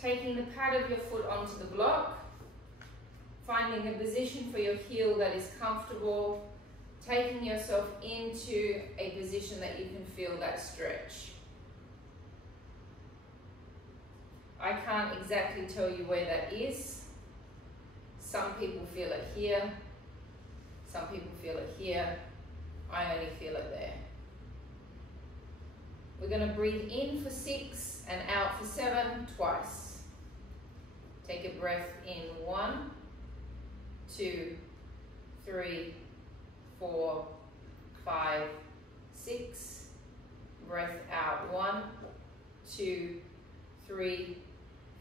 Taking the pad of your foot onto the block, finding a position for your heel that is comfortable, taking yourself into a position that you can feel that stretch. I can't exactly tell you where that is. Some people feel it here, some people feel it here. I only feel it there. We're going to breathe in for 6 and out for 7 twice. Take a breath in 1, 2, 3, 4, 5, 6. Breath out 1, 2, 3,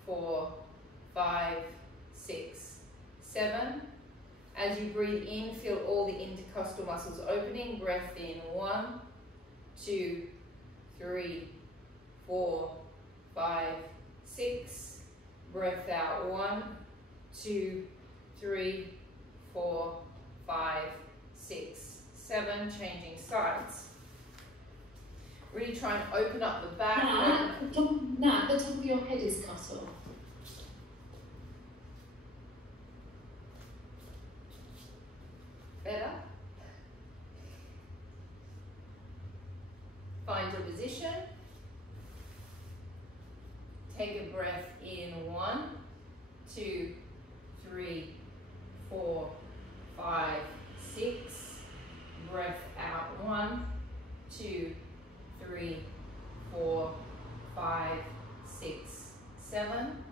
4, 5, 6, 7. As you breathe in, feel all the intercostal muscles opening. Breath in 1, 2, 3, 4, 5, 6. Breath out 1, 2, 3, 4, 5, 6, 7. Changing sides. Really try and open up the back. Nat, the top of your head is cut off. Better. Find your position. Take a breath in 1, 2, 3, 4, 5, 6. Breath out 1, 2, 3, 4, 5, 6, 7.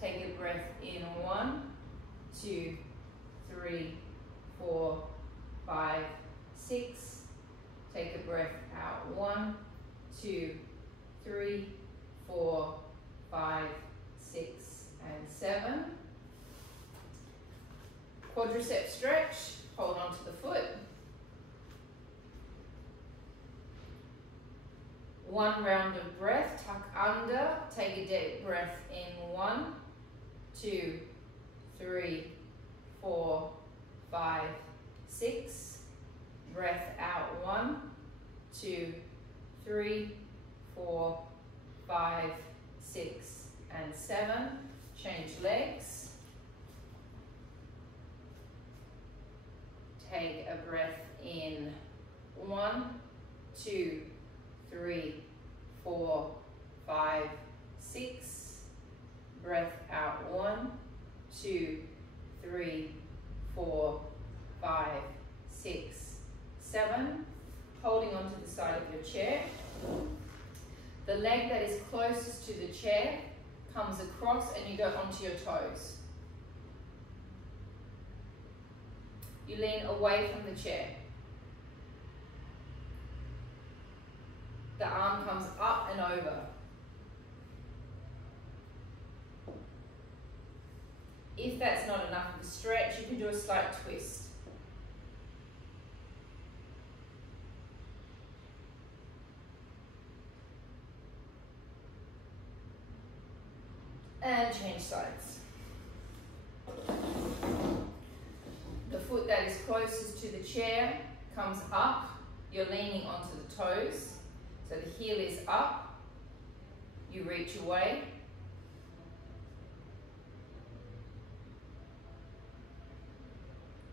Take a breath in 1, 2, 3, 4, 5, 6. Take a breath out 1, 2, 3, 4, 5, 6, and 7. Quadricep stretch. Hold on to the foot. 1 round of breath, tuck under, take a deep breath in 1, 2, 3, 4, 5, 6. Breath out 1, 2, 3, 4, 5, 6, and 7. Change legs. Take a breath in 1, 2, 3, 4, 5, 6. Breath out 1, 2, 3, 4, 5, 6, 7. Holding onto the side of your chair. The leg that is closest to the chair comes across and you go onto your toes. You lean away from the chair. The arm comes up and over. If that's not enough of a stretch, you can do a slight twist. And change sides. The foot that is closest to the chair comes up. You're leaning onto the toes. So the heel is up. You reach away.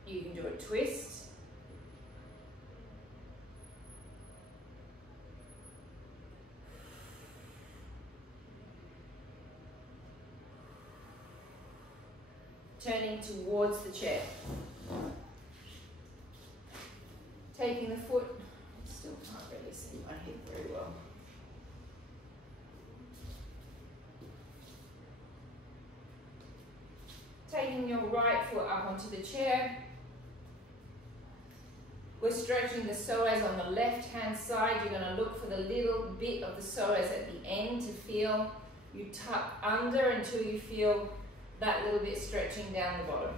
You can do a twist. Turning towards the chair. Taking the foot, still can't really see my hip very well. Taking your right foot up onto the chair. We're stretching the psoas on the left hand side. You're going to look for the little bit of the psoas at the end to feel. You tuck under until you feel that little bit stretching down the bottom.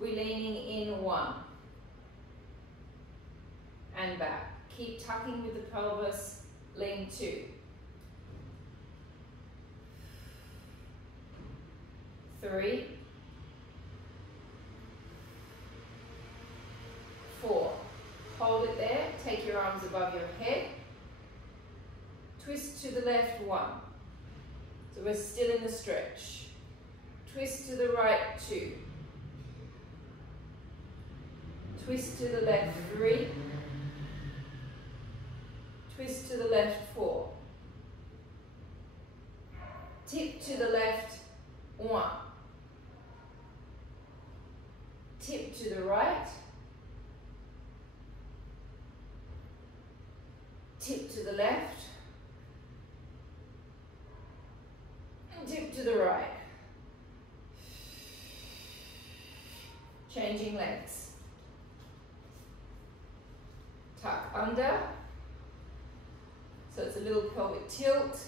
We're leaning in 1 and back. Keep tucking with the pelvis. Lean 2. 3, 4. Hold it there. Take your arms above your head. Twist to the left 1. So we're still in the stretch. Twist to the right, 2. Twist to the left, 3. Twist to the left, 4. Tip to the left, 1. Tip to the right. Tip to the left. And tip to the right. Changing legs. Tuck under. So it's a little pelvic tilt.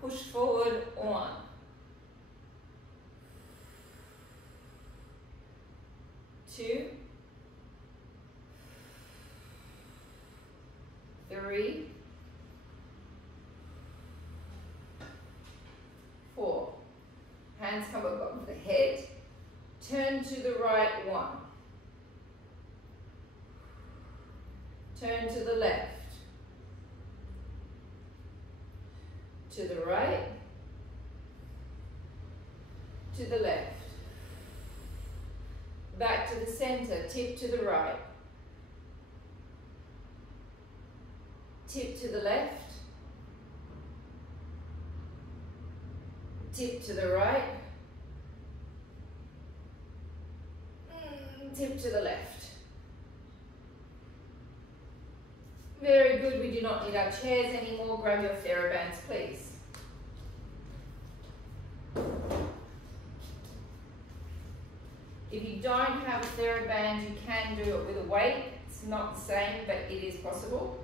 Push forward, 1. 2. 3. 4. Hands come above the head. Turn to the right, 1. Turn to the left. To the right. To the left. Back to the center, tip to the right. Tip to the left. Tip to the right. Tip to the left. Very good, we do not need our chairs anymore. Grab your TheraBands, please. If you don't have a TheraBand, you can do it with a weight. It's not the same, but it is possible.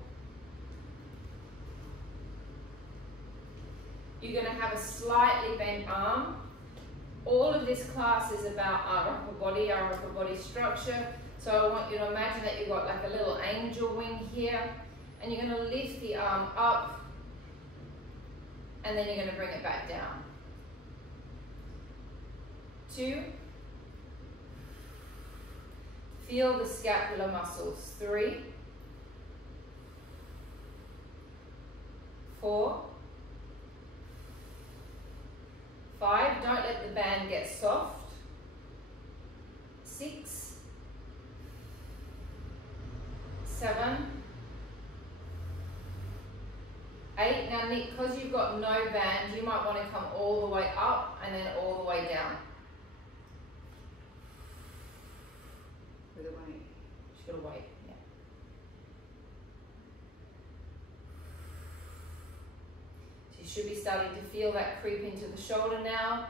You're going to have a slightly bent arm. All of this class is about our upper body structure. So I want you to imagine that you've got like a little angel wing here, and you're going to lift the arm up, and then you're going to bring it back down. 2. Feel the scapular muscles. 3. 4. 5. Don't let the band get soft. 6. 7. 8. Now, Nick, because you've got no band, you might want to come all the way up and then all the way down. With a weight. Just got to wait. Yeah. So you should be starting to feel that creep into the shoulder now.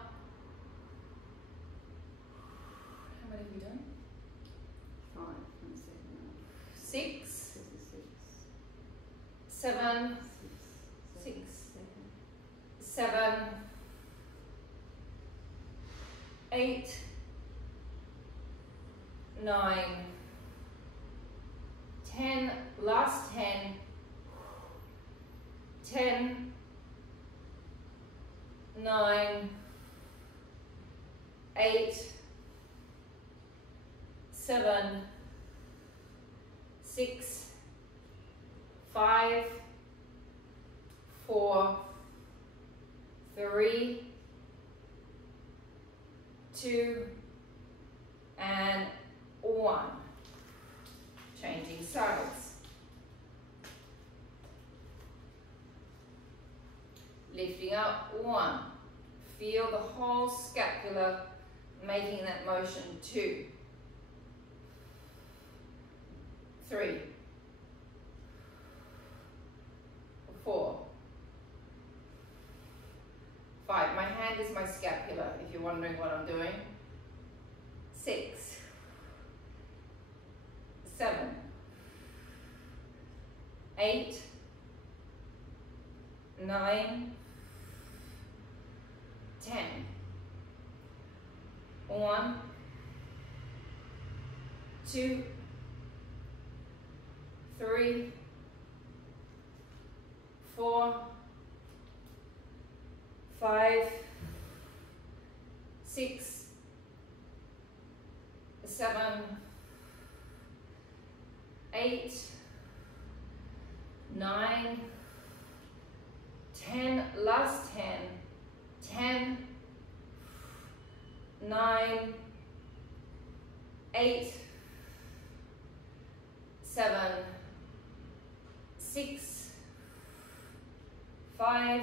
How many have we done? 5. 6. 7. 6. 7. 8. 9. 10. Last 10. 10. 9. 8. 7. 6. 5. 4. 3. 2. And 1. Changing sides. Lifting up, 1. Feel the whole scapula making that motion, 2. 3. 4. 5. My hand is my scapula, if you're wondering what I'm doing. 6. 7. 8. 9. 10. 1. 2. 3. 4. 5. 6. 7. 8. 9. 10. Last 10. 10, 9, 8, 7, 6, 5,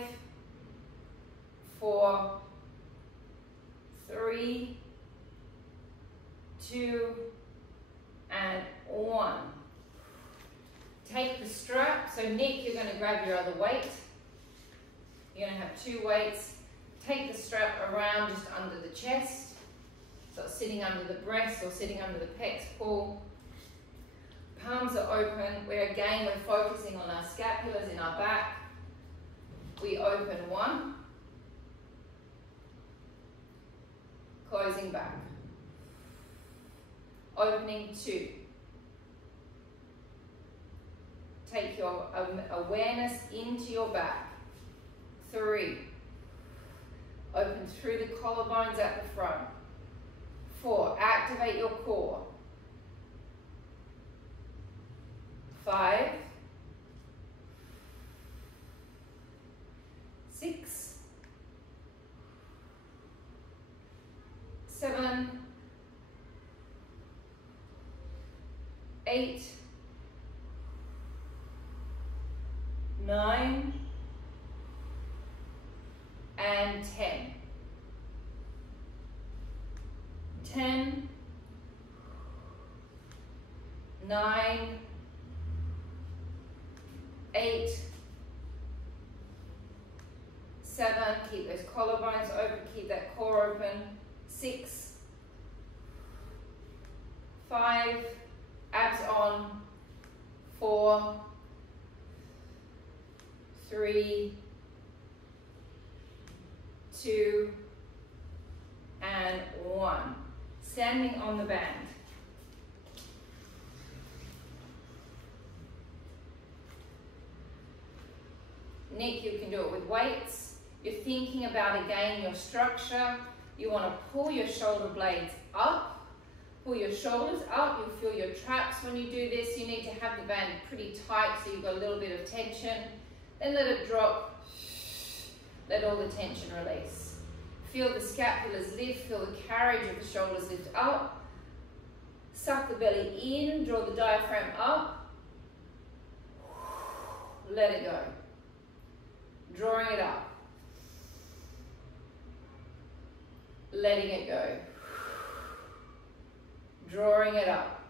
4, 3, 2, and 1. Take the strap. So Nick, you're going to grab your other weight. You're going to have 2 weights. Take the strap around just under the chest. So it's sitting under the breast or sitting under the pecs pull. Palms are open. We're focusing on our scapulas in our back. We open 1. Closing back. Opening 2. Take your awareness into your back. 3. Open through the collarbones at the front. 4. Activate your core. 5. 6. 7. 8. 9. And 10. 10. 9. 8. 7. Keep those collarbones open. Keep that core open. 6. 5. Abs on. 4. 3. 2. And 1. Standing on the band. Nick, you can do it with weights. You're thinking about, again, your structure. You want to pull your shoulder blades up. Pull your shoulders up. You'll feel your traps when you do this. You need to have the band pretty tight so you've got a little bit of tension. Then let it drop. Let all the tension release. Feel the scapulas lift. Feel the carriage of the shoulders lift up. Suck the belly in. Draw the diaphragm up. Let it go. Drawing it up. Letting it go. Drawing it up.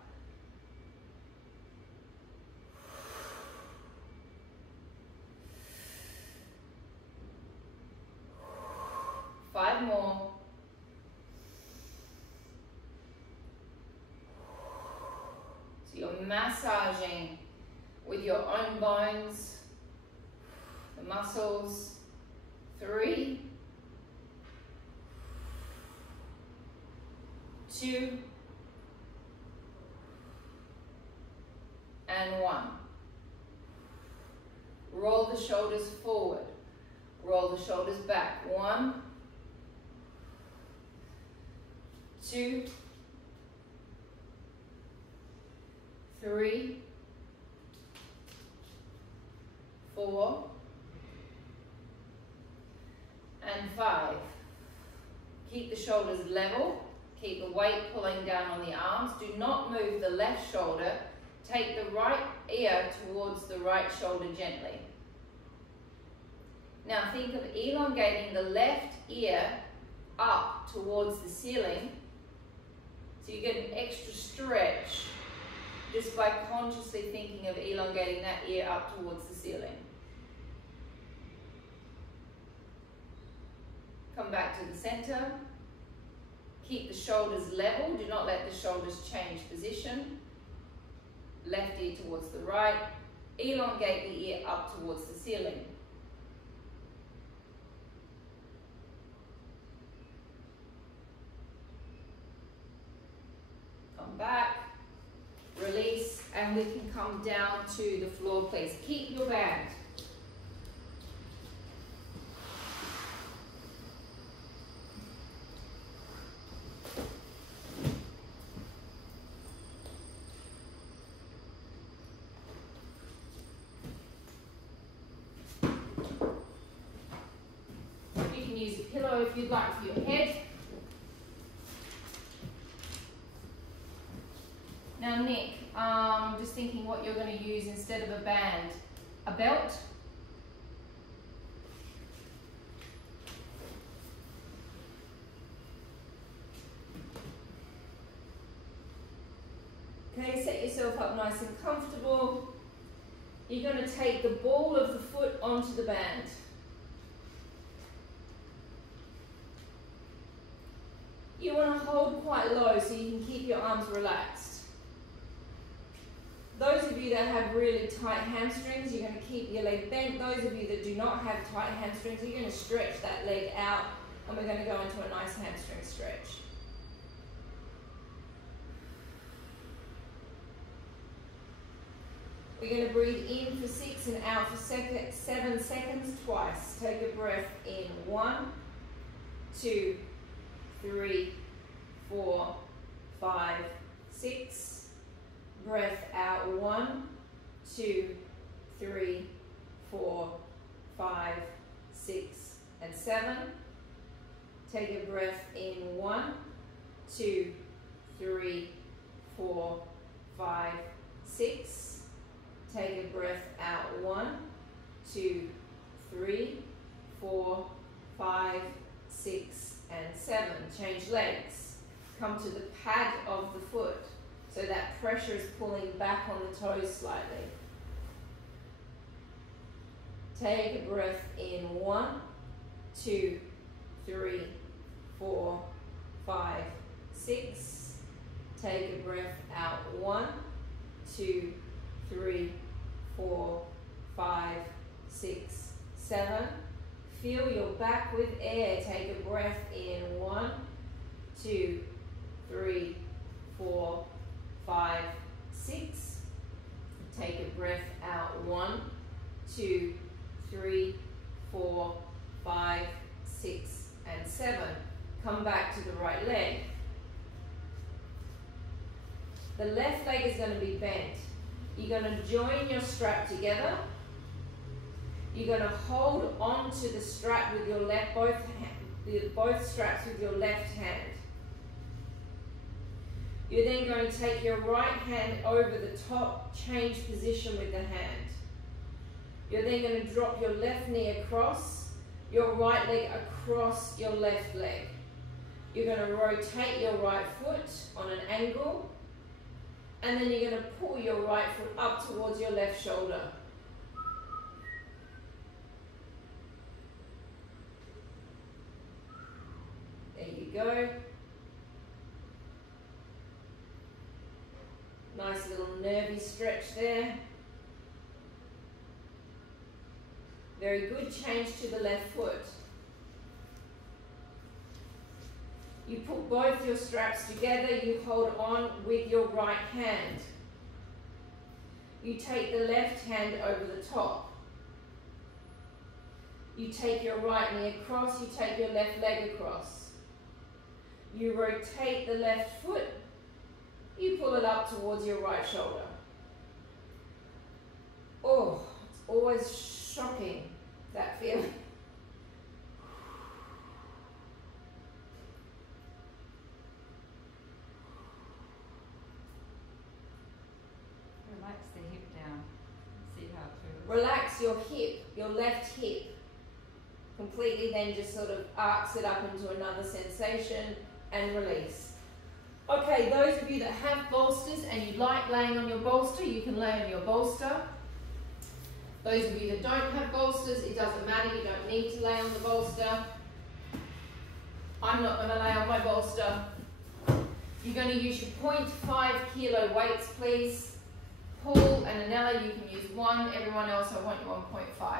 Five more. So you're massaging with your own bones, the muscles. 3, 2, and 1. Roll the shoulders forward. Roll the shoulders back. 1, 2, 3, 4, and 5. Keep the shoulders level. Keep the weight pulling down on the arms. Do not move the left shoulder. Take the right ear towards the right shoulder gently. Now think of elongating the left ear up towards the ceiling. So you get an extra stretch just by consciously thinking of elongating that ear up towards the ceiling. Come back to the center. Keep the shoulders level. Do not let the shoulders change position. Left ear towards the right. Elongate the ear up towards the ceiling. Come back. Release, and we can come down to the floor, please. Keep your band. use a pillow if you'd like for your head. Now Nick, just thinking what you're going to use instead of a band. A belt? Okay, set yourself up nice and comfortable. You're going to take the ball of the foot onto the band. You want to hold quite low so you can keep your arms relaxed. Those of you that have really tight hamstrings, you're going to keep your leg bent. Those of you that do not have tight hamstrings, you're going to stretch that leg out, and we're going to go into a nice hamstring stretch. We're going to breathe in for 6 and out for 7 seconds twice. Take a breath in. 1, 2, 3, 4, 5, 6. Breath out. 1, 2, 3, 4, 5, 6, and 7. Take a breath in. 1, 2, 3, 4, 5, 6. Take a breath out. 1, 2, 3, 4, 5, 6, and 7. Change legs. Come to the pad of the foot so that pressure is pulling back on the toes slightly. Take a breath in. 1, 2, 3, 4, 5, 6. Take a breath out. 1, 2, 3, 4, 5, 6, 7. Fill your back with air. Take a breath in. 1, 2, 3, 4, 5, 6. Take a breath out. 1, 2, 3, 4, 5, 6, and 7. Come back to the right leg. The left leg is going to be bent. You're going to join your strap together. You're going to hold onto the strap with your left, both straps with your left hand. You're then going to take your right hand over the top, change position with the hand. You're then going to drop your left knee across, your right leg across your left leg. You're going to rotate your right foot on an angle, and then you're going to pull your right foot up towards your left shoulder. There you go. Nice little nervy stretch there. Very good. Change to the left foot. You put both your straps together, you hold on with your right hand. You take the left hand over the top. You take your right knee across, you take your left leg across. You rotate the left foot, you pull it up towards your right shoulder. Oh, it's always shocking, that feeling. Relax the hip down. See how it feels. Relax your hip, your left hip. Completely then just sort of arcs it up into another sensation and release. Okay, those of you that have bolsters and you like laying on your bolster, you can lay on your bolster. Those of you that don't have bolsters, it doesn't matter, you don't need to lay on the bolster. I'm not going to lay on my bolster. You're going to use your 0.5 kilo weights, please. Paul and Anella, you can use 1. Everyone else, I want you on 0.5.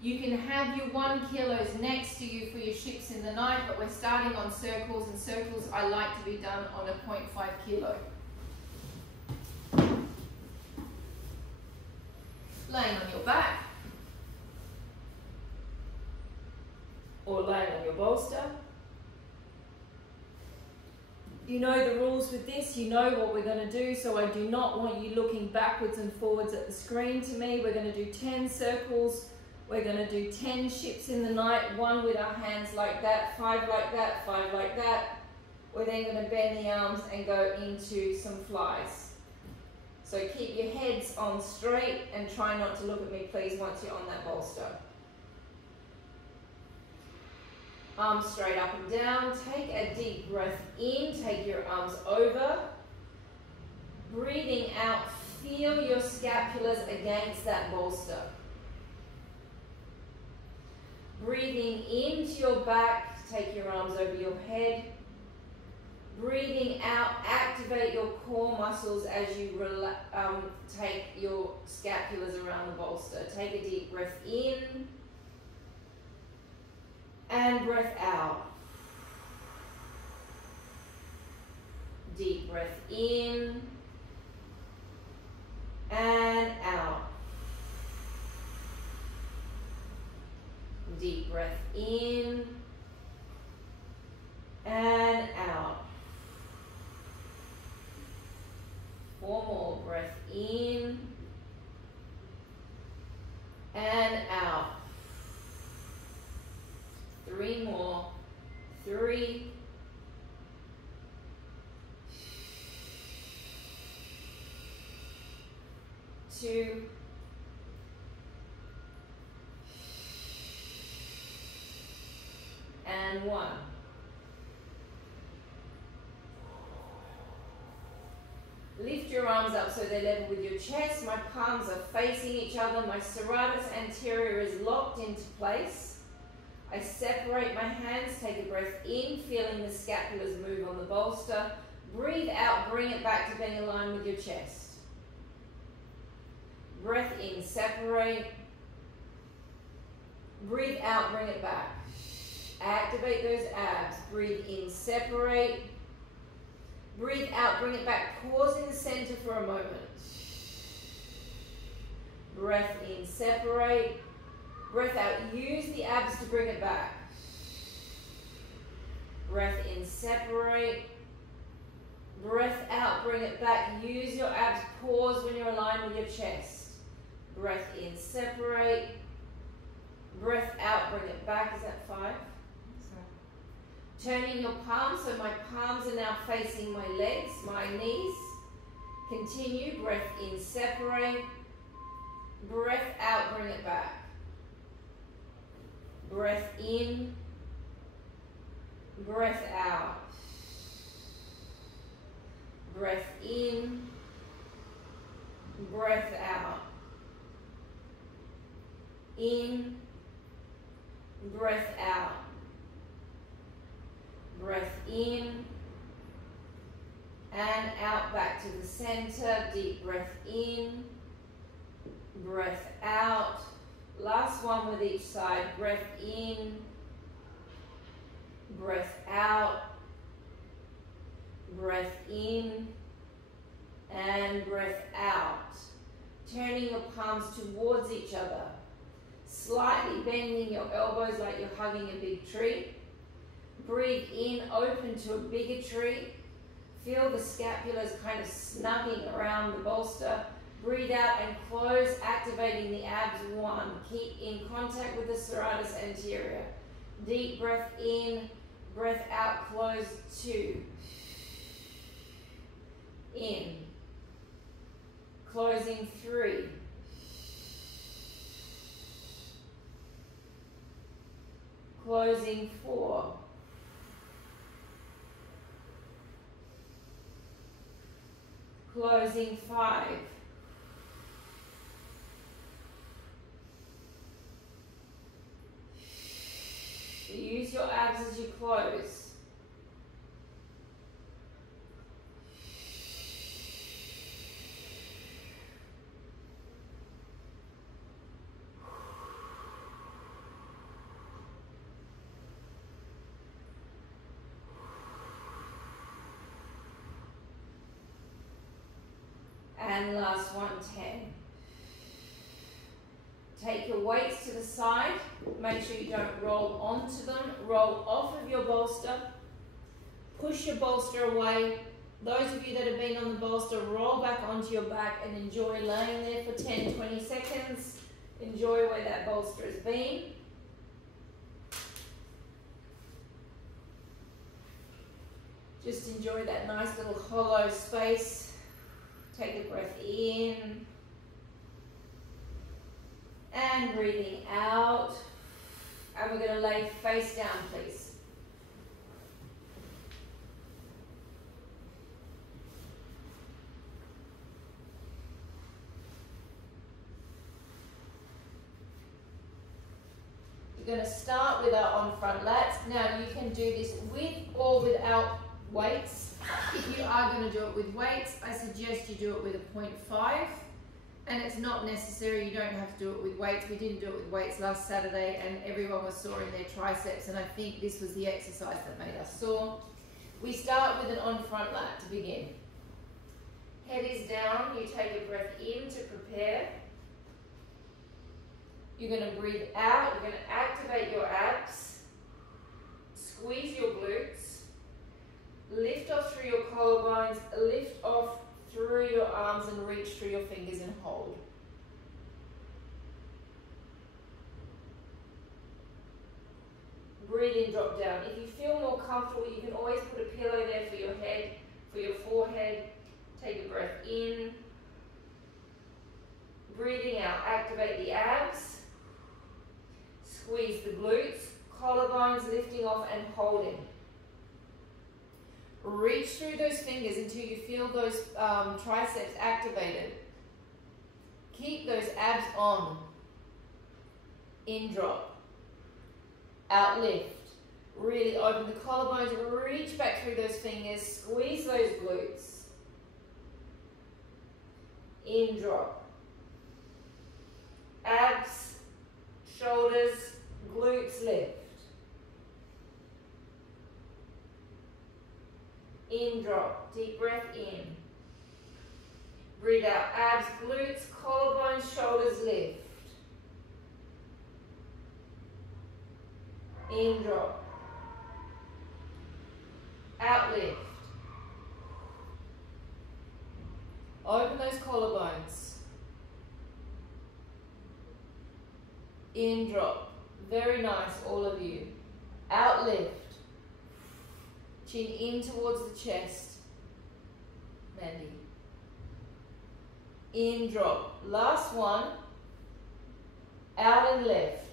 You can have your 1 kilos next to you for your ships in the night, but we're starting on circles, and circles I like to be done on a 0.5 kilo. Laying on your back, or laying on your bolster. You know the rules with this, you know what we're going to do, so I do not want you looking backwards and forwards at the screen to me. We're going to do 10 circles We're going to do 10 ships in the night, 1 with our hands like that, 5 like that, 5 like that. We're then going to bend the arms and go into some flies. So keep your heads on straight and try not to look at me, please, once you're on that bolster. Arms straight up and down. Take a deep breath in. Take your arms over. Breathing out, feel your scapulars against that bolster. Breathing into your back, take your arms over your head. Breathing out, activate your core muscles as you take your scapulars around the bolster. Take a deep breath in and breath out. Deep breath in and out. Deep breath in and out. 4 more. Breath in and out. 3 more. 3. 2. And 1. Lift your arms up so they're level with your chest. My palms are facing each other. My serratus anterior is locked into place. I separate my hands, take a breath in, feeling the scapulars move on the bolster. Breathe out, bring it back to being aligned with your chest. Breath in, separate. Breathe out, bring it back. Activate those abs. Breathe in, separate. Breathe out, bring it back. Pause in the center for a moment. Breath in, separate. Breath out, use the abs to bring it back. Breath in, separate. Breath out, bring it back. Use your abs, pause when you're aligned with your chest. Breath in, separate. Breath out, bring it back. Is that 5? Turning your palms, so my palms are now facing my legs, my knees. Continue, breath in, separate. Breath out, bring it back. Breath in. Breath out. Breath in. Breath out. In. Breath out. Breath in and out, back to the center. Deep breath in, breath out. Last one with each side. Breath in, breath out, breath in and breath out. Turning your palms towards each other. Slightly bending your elbows like you're hugging a big tree. Breathe in, open to a bigger tree. Feel the scapulars kind of snugging around the bolster. Breathe out and close, activating the abs. 1. Keep in contact with the serratus anterior. Deep breath in, breath out, close. 2. In. Closing. 3. Closing. 4. Closing. 5. Use your abs as you close. And last one, 10. Take your weights to the side. Make sure you don't roll onto them. Roll off of your bolster. Push your bolster away. Those of you that have been on the bolster, roll back onto your back and enjoy laying there for 10, 20 seconds. Enjoy where that bolster has been. Just enjoy that nice little hollow space. Take a breath in. And breathing out. And we're going to lay face down, please. We're going to start with our on front lats. Now you can do this with or without weights. If you are going to do it with weights, I suggest you do it with a 0.5. And it's not necessary, you don't have to do it with weights. We didn't do it with weights last Saturday and everyone was sore in their triceps, and I think this was the exercise that made us sore. We start with an on front lat to begin. Head is down, you take a breath in to prepare. You're going to breathe out, you're going to activate your abs, squeeze your glutes, lift off through your collarbones, lift off through your arms and reach through your fingers and hold. Breathe in, drop down. If you feel more comfortable, you can always put a pillow there for your head, for your forehead. Take a breath in. Breathing out, activate the abs. Squeeze the glutes, collarbones lifting off and holding. Reach through those fingers until you feel those triceps activated. Keep those abs on. In drop. Out lift. Really open the collarbones, reach back through those fingers, squeeze those glutes. In drop. Abs, shoulders, glutes lift. In drop, deep breath in. Breathe out, abs, glutes, collarbones, shoulders lift. In drop. Out lift. Open those collarbones. In drop. Very nice, all of you. Out lift. Chin in towards the chest. Mandy. In drop. Last one. Out and left.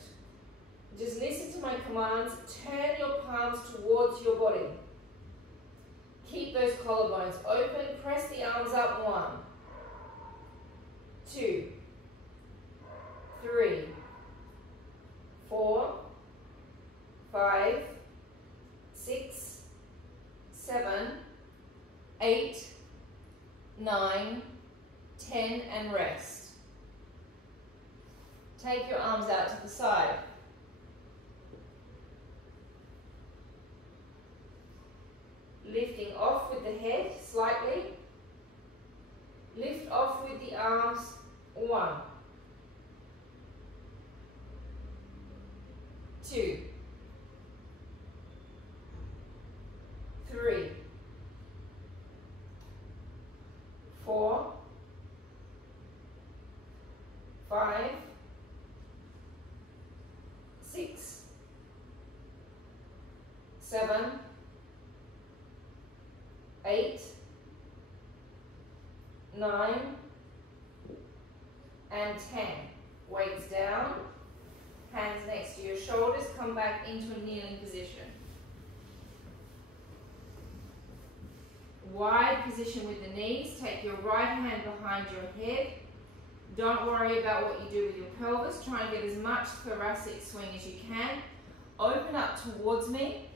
Just listen to my commands. Turn your palms towards your body. Keep those collarbones open. Press the arms up. 1, 2, 3, 4, 5, 6, 7, 8, 9, 10, and rest. Take your arms out to the side. Lifting off with the head slightly. Lift off with the arms. 1, 2, 3, 4, 5, 6, 7, 8, 9, and 10. Weights down, hands next to your shoulders, come back into a kneeling position. Wide position with the knees, take your right hand behind your head. Don't worry about what you do with your pelvis, try and get as much thoracic swing as you can. Open up towards me,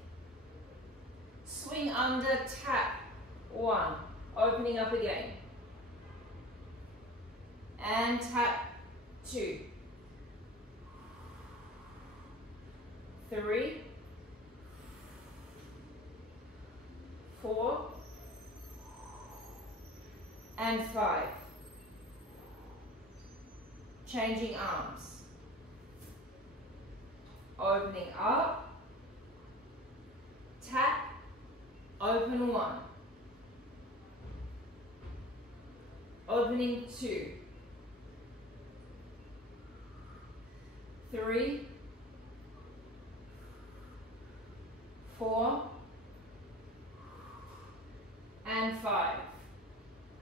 swing under, tap. 1, opening up again, and tap. 2, 3, 4, and 5. Changing arms, opening up, tap, open. 1, opening. 2, 3, 4, and 5.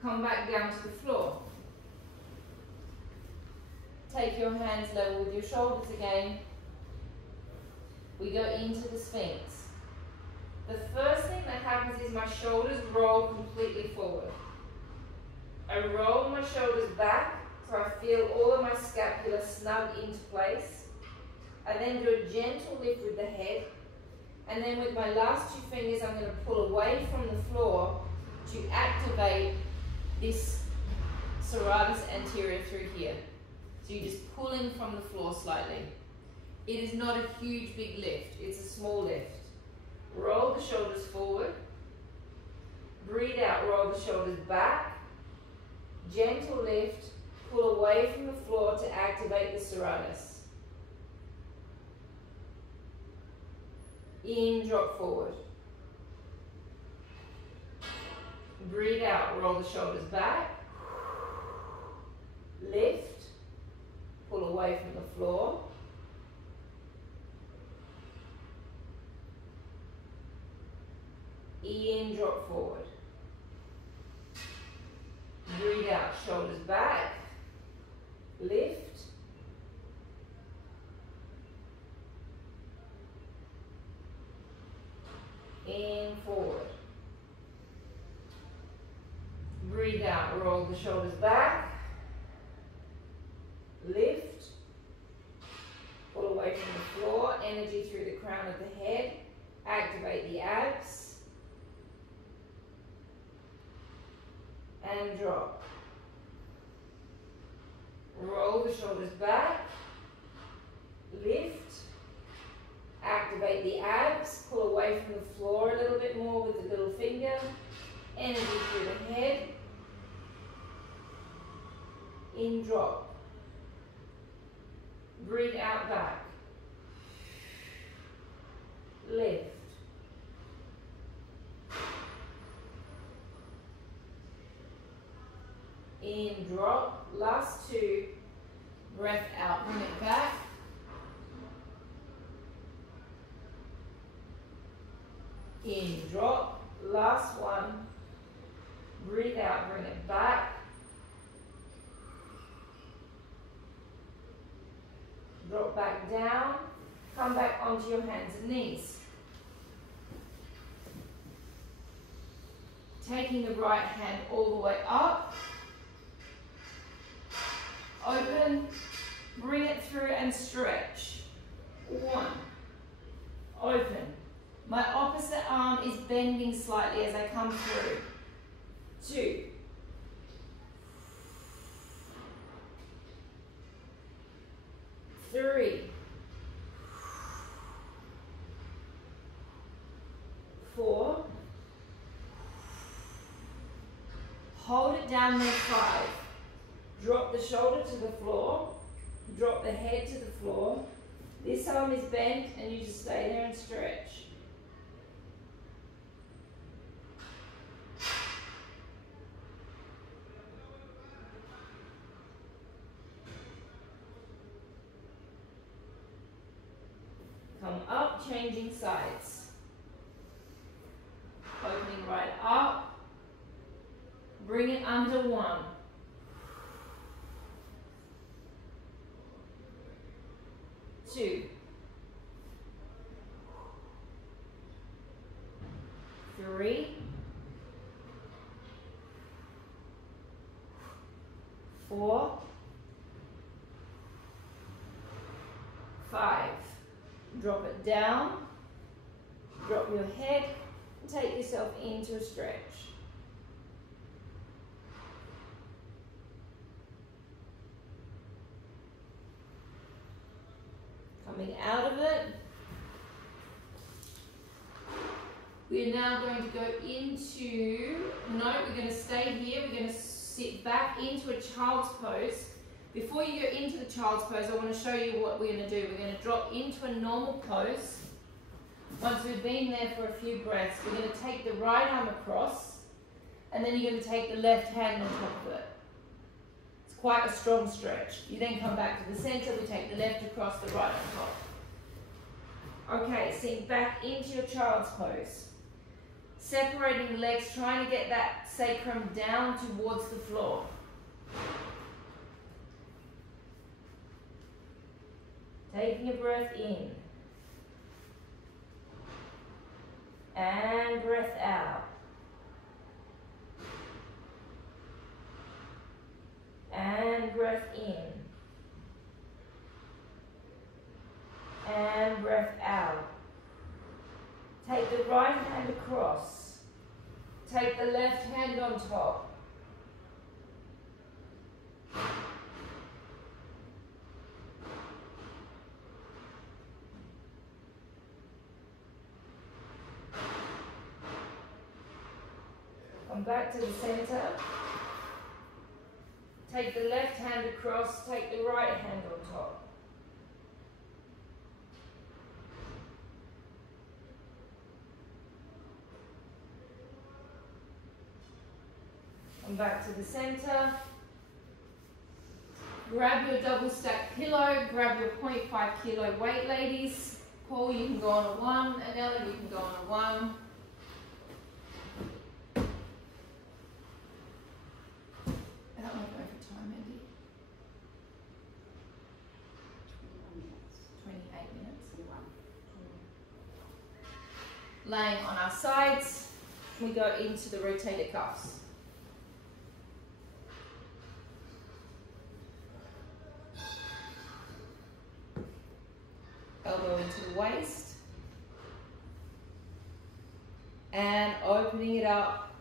Come back down to the floor. Take your hands level with your shoulders again. We go into the Sphinx. The first thing that happens is my shoulders roll completely forward. I roll my shoulders back so I feel all of my scapula snug into place. I then do a gentle lift with the head, and then with my last 2 fingers I'm going to pull away from the floor to activate this serratus anterior through here. So you're just pulling from the floor slightly. It is not a huge big lift, it's a small lift. Roll the shoulders forward. Breathe out, roll the shoulders back. Gentle lift, pull away from the floor to activate the serratus. In, drop forward. Breathe out, roll the shoulders back. Lift, pull away from the floor. In, drop forward. Breathe out, shoulders back. Lift. In, forward. Breathe out, roll the shoulders back. Lift. Pull away from the floor, energy through the crown of the head. Activate the abs. And drop. Roll the shoulders back. Lift. Activate the abs. Pull away from the floor a little bit more with the little finger. Energy through the head. In, drop. Breathe out back. Lift. In, drop. Last 2. Breath out, bring it back. In, drop. Last 1. Breathe out, bring it back. Drop back down. Come back onto your hands and knees. Taking the right hand all the way up. Open, bring it through and stretch. 1, open. My opposite arm is bending slightly as I come through. 2, 3, 4, hold it down there, 5. Drop the shoulder to the floor, drop the head to the floor. This arm is bent and you just stay there and stretch. Come up, changing sides. Opening right up. Bring it under 1. 2. 3. 4. 5. Drop it down. Drop your head. Take yourself into a stretch. Coming out of it. We're now going to go into, no, we're going to stay here. We're going to sit back into a child's pose. Before you go into the child's pose, I want to show you what we're going to do. We're going to drop into a normal pose. Once we've been there for a few breaths, we're going to take the right arm across, and then you're going to take the left hand on top of it. It's quite a strong stretch. You then come back to the center, we take the left across, the right on top. Okay, sink back into your child's pose. Separating the legs, trying to get that sacrum down towards the floor. Taking a breath in. And breath out. And breath in. And breath out. Take the right hand across. Take the left hand on top. Come back to the center. Take the left hand across, take the right hand on top. Come back to the center. Grab your double stack pillow, grab your 0.5 kilo weight, ladies. Paul, you can go on a 1, Anella, you can go on a 1. How am I going for time, Andy? 28 minutes. Laying on our sides, we go into the rotator cuffs. Elbow into the waist. And opening it up,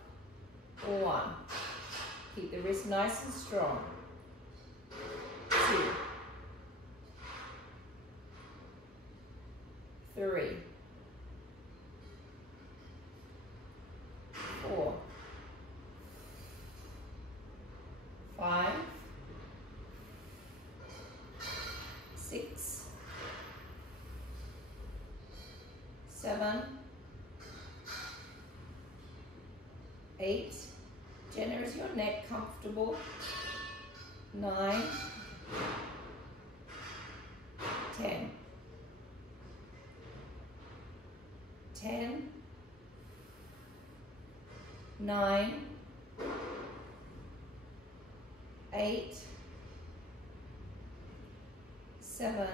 1. Keep the wrist nice and strong. 2. 3. 4. 5. 6. 7. 8. Jenna, is your neck comfortable? 9. 10. 10. 9. 8. 7.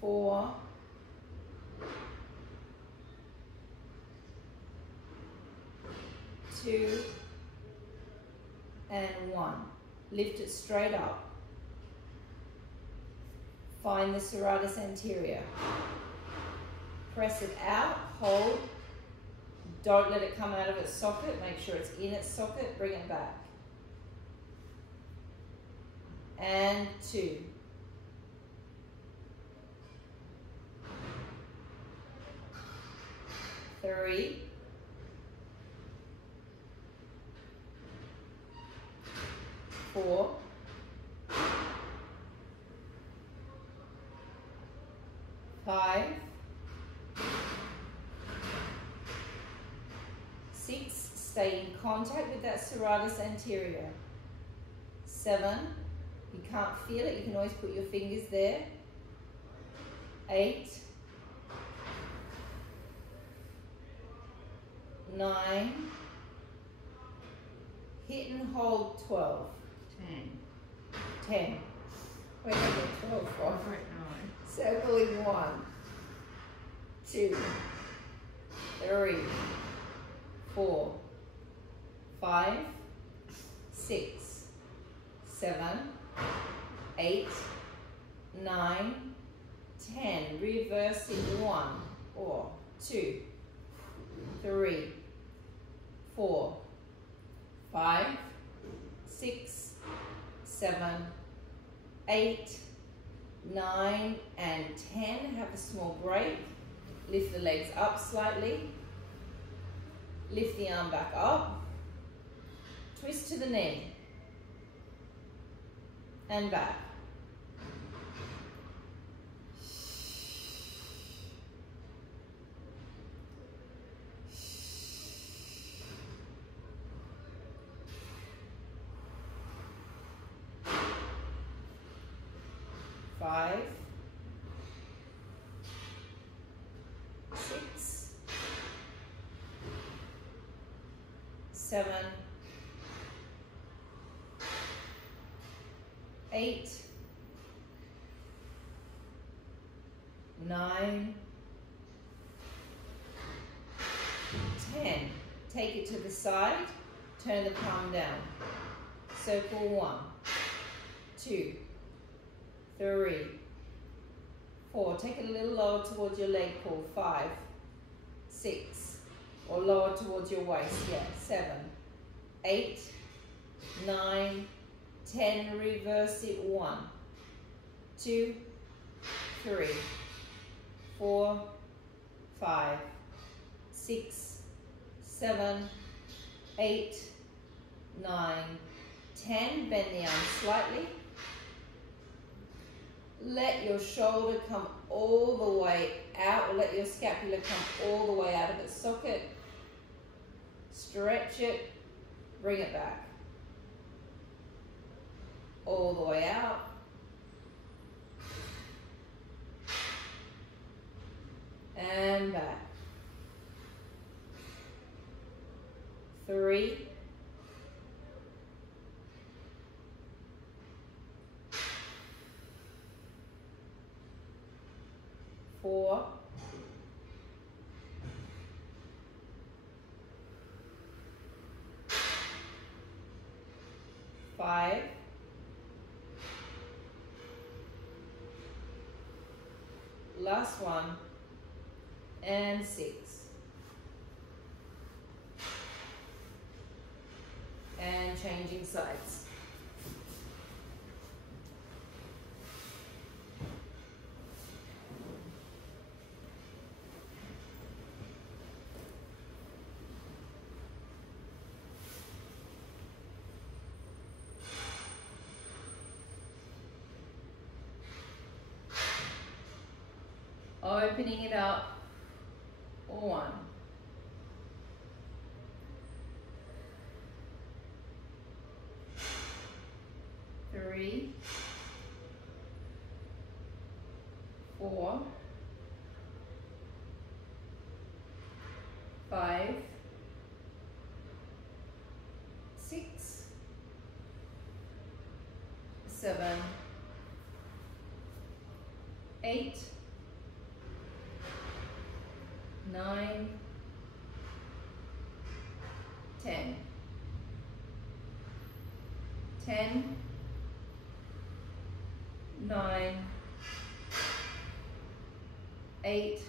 4. 2. And 1. Lift it straight up. Find the serratus anterior. Press it out, hold. Don't let it come out of its socket. Make sure it's in its socket. Bring it back. And 2. 3. 4. 5. 6. Stay in contact with that serratus anterior. 7. You can't feel it, you can always put your fingers there. 8. 9. Hit and hold 12. 10. Where did I get 12 from? Circling 1, 2, 3, 4, 5, 6, 7, 8, 9, 10. Reversing 1, or 2, 3, 4, 5, 6, 7, 8, 9, and 10. Have a small break. Lift the legs up slightly. Lift the arm back up. Twist to the knee. And back. 5, 6, 7, 8, 9, 10. Take it to the side, turn the palm down. Circle 1, 2, 3, 4. Take it a little lower towards your leg pull. 5, 6, or lower towards your waist. Yeah, 7, 8, 9, 10. Reverse it. 1, 2, 3, 4, 5, 6, 7, 8, 9, 10. Bend the arm slightly. Let your shoulder come all the way out, or let your scapula come all the way out of its socket. Stretch it, bring it back. All the way out. And back. 3, 4, 5, 1, and 6. And changing sides. Opening it up. 1, 3, 4, 5, 6, 7, 8, 9, 10. 10, 9, 8,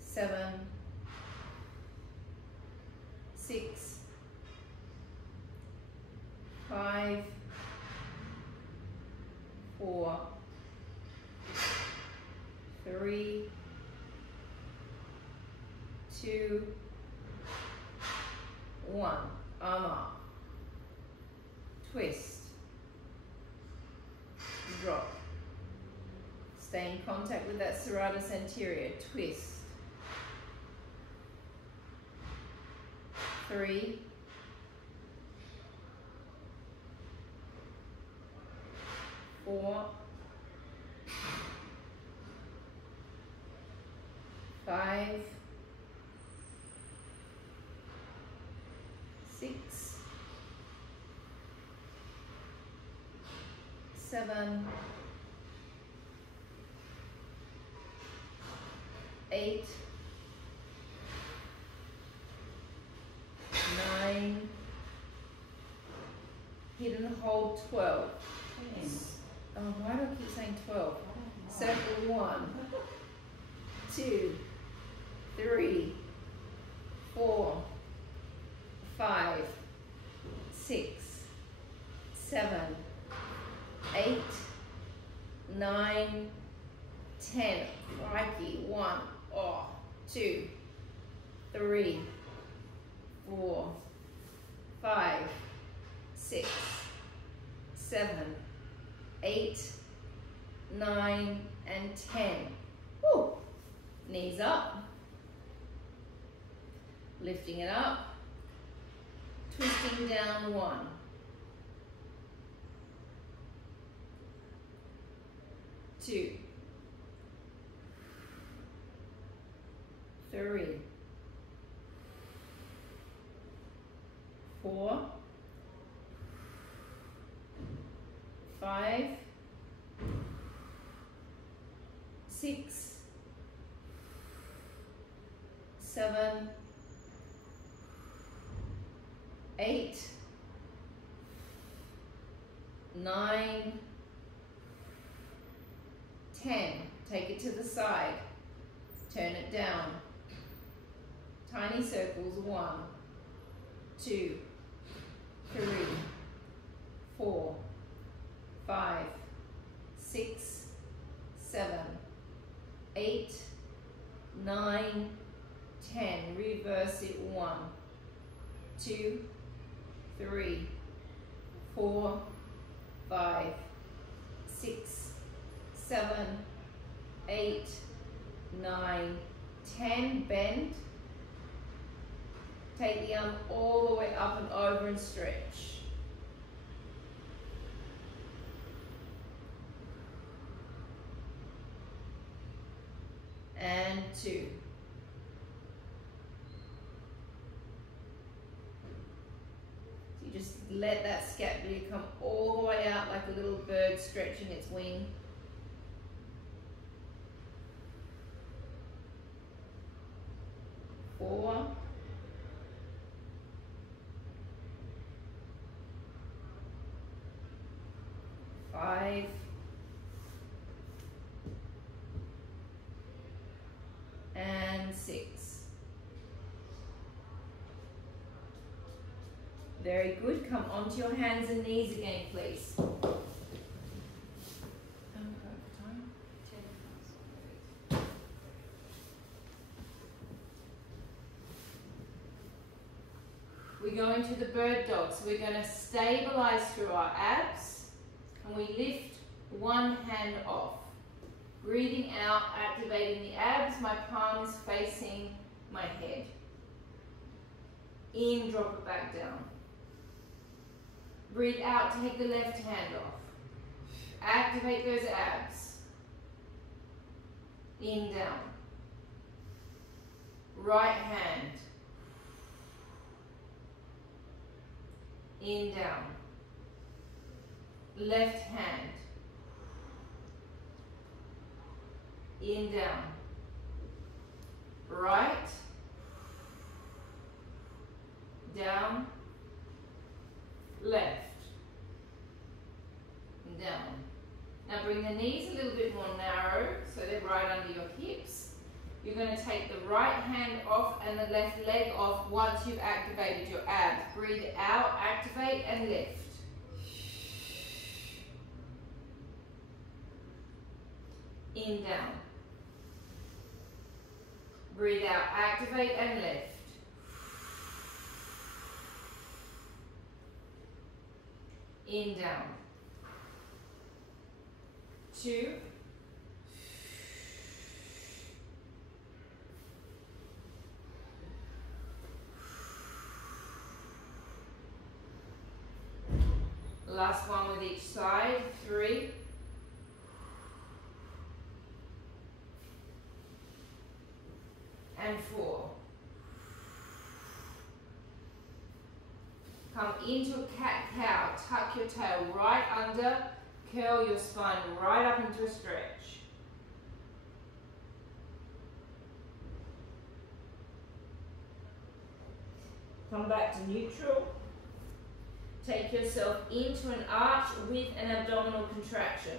7, 6, 5, 4, 3, 2, 1. Arm up. Twist. Drop. Stay in contact with that serratus anterior. Twist. 3, 4, 5, 6, 7, 8, 9, hidden hold 12, 10. Oh, why do I keep saying 12? Circle 1, 2, 3, 4, 5, 6, 7, 8, 9, 10. Crikey. 1, 2, 3, 4, 5, 6, 7, 8, 9, and 10. Woo. Knees up. Lifting it up. Twisting down 1. 2, 3, 4, 5, 6, 7, 8, 9, 10. Take it to the side. Turn it down. Tiny circles. 1, 2, 3, 4, 5, 6, 7, 8, 9, 10. Reverse it. 1, 2, 3, 4, 5, 6, 7, 8, 9, 10. Bend. Take the arm all the way up and over and stretch. And 2. So you just let that scapula come all the way out like a little bird stretching its wing. 4, 5, 6. Very good. Come onto your hands and knees again, please. We go into the bird dog, so we're going to stabilize through our abs, and we lift one hand off. Breathing out, activating the abs, my palm is facing my head. In, drop it back down. Breathe out, take the left hand off. Activate those abs. In, down. Right hand. In, down. Left hand. In, down. Right. Down. Left. And down. Now bring the knees a little bit more narrow so they're right under your hips. You're going to take the right hand off and the left leg off once you've activated your abs. Breathe out, activate and lift. In, down. Breathe out, activate and lift. In, down. 2. Last one with each side. 3. And 4. Come into a cat-cow, tuck your tail right under, curl your spine right up into a stretch. Come back to neutral. Take yourself into an arch with an abdominal contraction.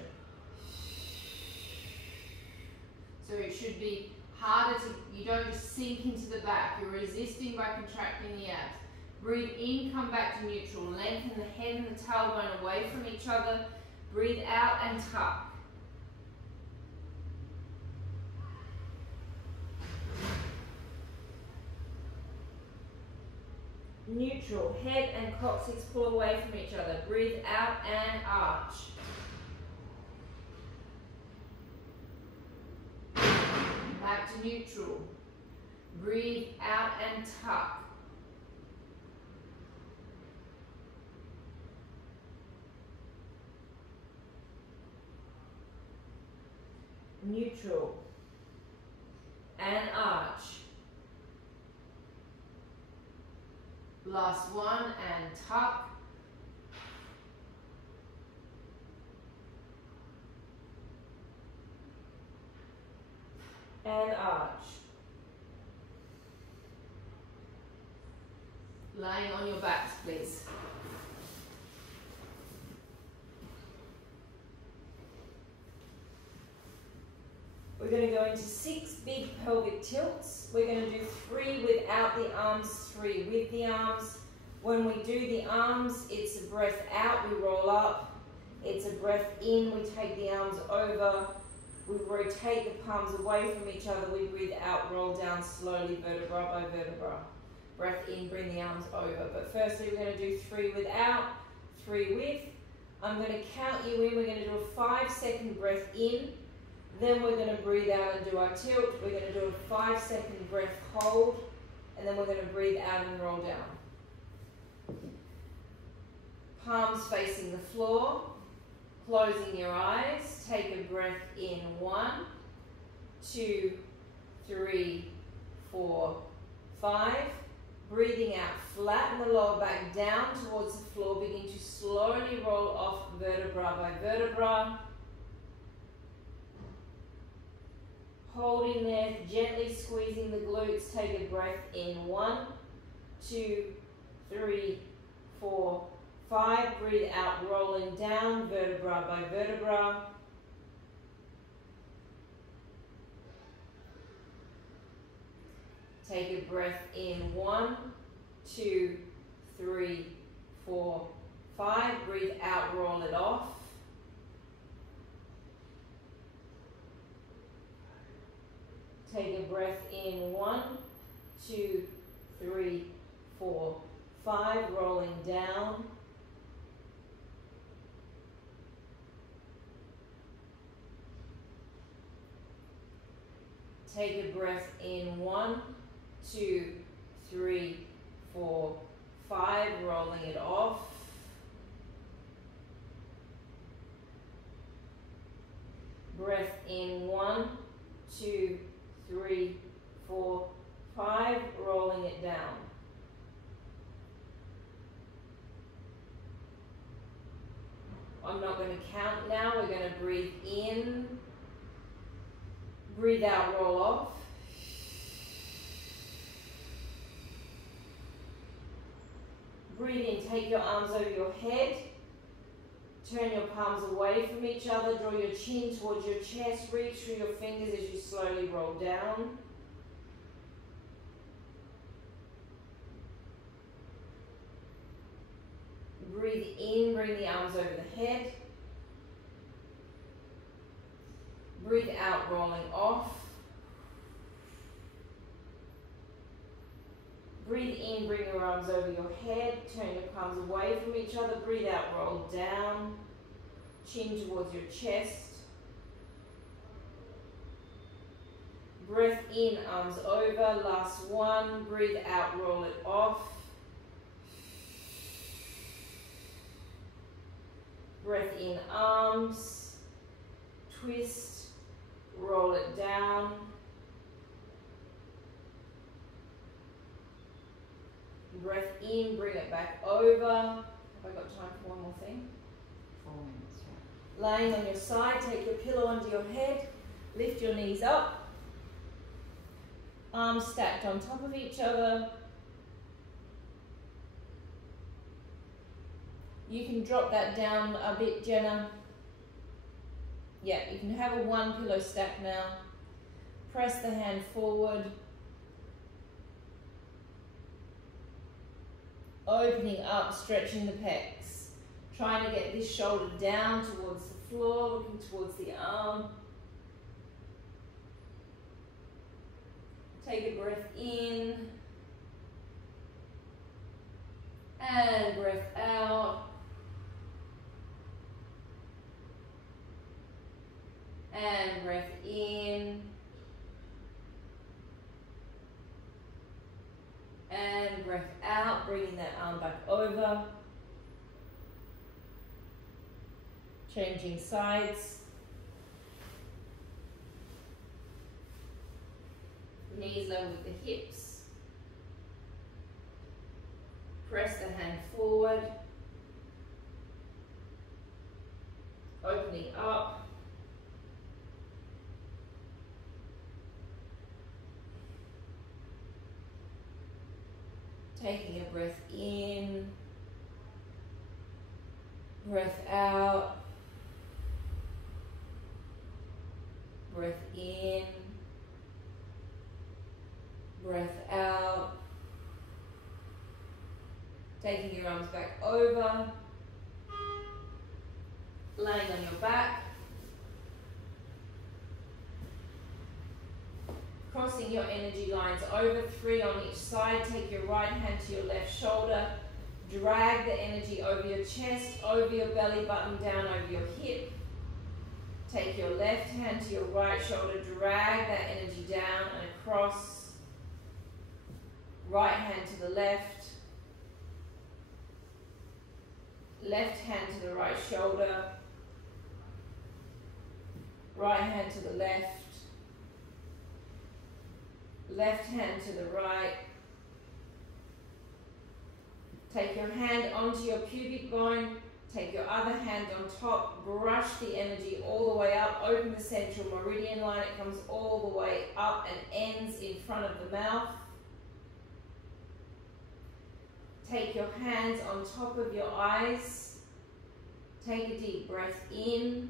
So it should be harder to, you don't just sink into the back, you're resisting by contracting the abs. Breathe in, come back to neutral. Lengthen the head and the tailbone away from each other. Breathe out and tuck. Neutral, head and coccyx pull away from each other. Breathe out and arch. Back to neutral. Breathe out and tuck. neutral, and arch. Last one, and tuck. And arch. Lying on your backs, please. We're going to go into 6 big pelvic tilts. We're going to do 3 without the arms, 3 with the arms. When we do the arms, it's a breath out, we roll up. It's a breath in, we take the arms over. We rotate the palms away from each other. We breathe out, roll down slowly, vertebra by vertebra. Breath in, bring the arms over. But firstly, we're going to do 3 without, 3 with. I'm going to count you in. We're going to do a 5-second breath in. Then we're going to breathe out and do our tilt. We're going to do a 5-second breath hold. And then we're going to breathe out and roll down. Palms facing the floor. Closing your eyes. Take a breath in. 1, 2, 3, 4, 5. Breathing out, flatten the lower back down towards the floor. Begin to slowly roll off vertebra by vertebra. Holding there, gently squeezing the glutes. Take a breath in. 1, 2, 3, 4, 5. Breathe out, rolling down, vertebra by vertebra. Take a breath in. 1, 2, 3, 4, 5. Breathe out, roll it off. Take a breath in. 1, 2, 3, 4, 5. Rolling down. Take a breath in. 1, 2, 3, 4, 5. Rolling it off. Breath in. 1, 2, 3, 4, 5. Rolling it down. I'm not going to count now. We're going to breathe in. Breathe out, roll off. Breathe in, take your arms over your head. Turn your palms away from each other. Draw your chin towards your chest. Reach through your fingers as you slowly roll down. Breathe in, bring the arms over the head. Breathe out, rolling off. Breathe in, bring your arms over your head. Turn your palms away from each other. Breathe out, roll down. Chin towards your chest. Breath in, arms over. Last one. Breathe out, roll it off. Breath in, arms. Twist. Roll it down. Breath in, bring it back over. Have I got time for one more thing? 4 minutes, yeah. Laying on your side, take your pillow under your head. Lift your knees up. Arms stacked on top of each other. You can drop that down a bit, Jenna. Yeah, you can have a 1 pillow stack now. Press the hand forward. Opening up, stretching the pecs. Trying to get this shoulder down towards the floor, looking towards the arm. Take a breath in. And breath out. And breath in. And breath out, bringing that arm back over. Changing sides. Knees level with the hips. Press the hand forward. Opening up. Taking a breath in. Breath out. Breath in. Breath out. Taking your arms back over. Laying on your back. Crossing your energy lines over, 3 on each side. Take your right hand to your left shoulder. Drag the energy over your chest, over your belly button, down over your hip. Take your left hand to your right shoulder. Drag that energy down and across. Right hand to the left. Left hand to the right shoulder. Right hand to the left. Left hand to the right. Take your hand onto your pubic bone. Take your other hand on top. Brush the energy all the way up. Open the central meridian line. It comes all the way up and ends in front of the mouth. Take your hands on top of your eyes. Take a deep breath in.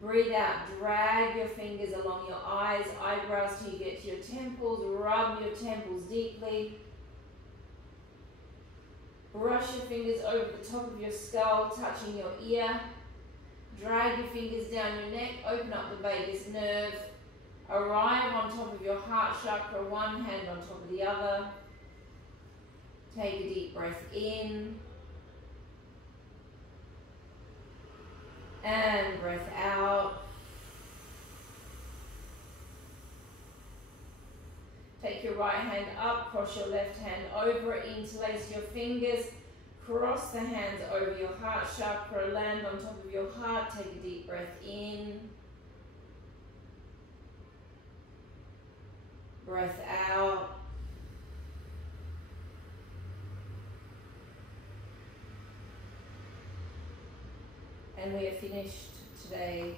Breathe out. Drag your fingers along your eyes, eyebrows till you get to your temples. Rub your temples deeply. Brush your fingers over the top of your skull, touching your ear. Drag your fingers down your neck. Open up the vagus nerve. Arrive on top of your heart chakra, one hand on top of the other. Take a deep breath in. And breath out. Take your right hand up, cross your left hand over, interlace your fingers, cross the hands over your heart chakra, land on top of your heart. Take a deep breath in. Breath out. And we are finished today.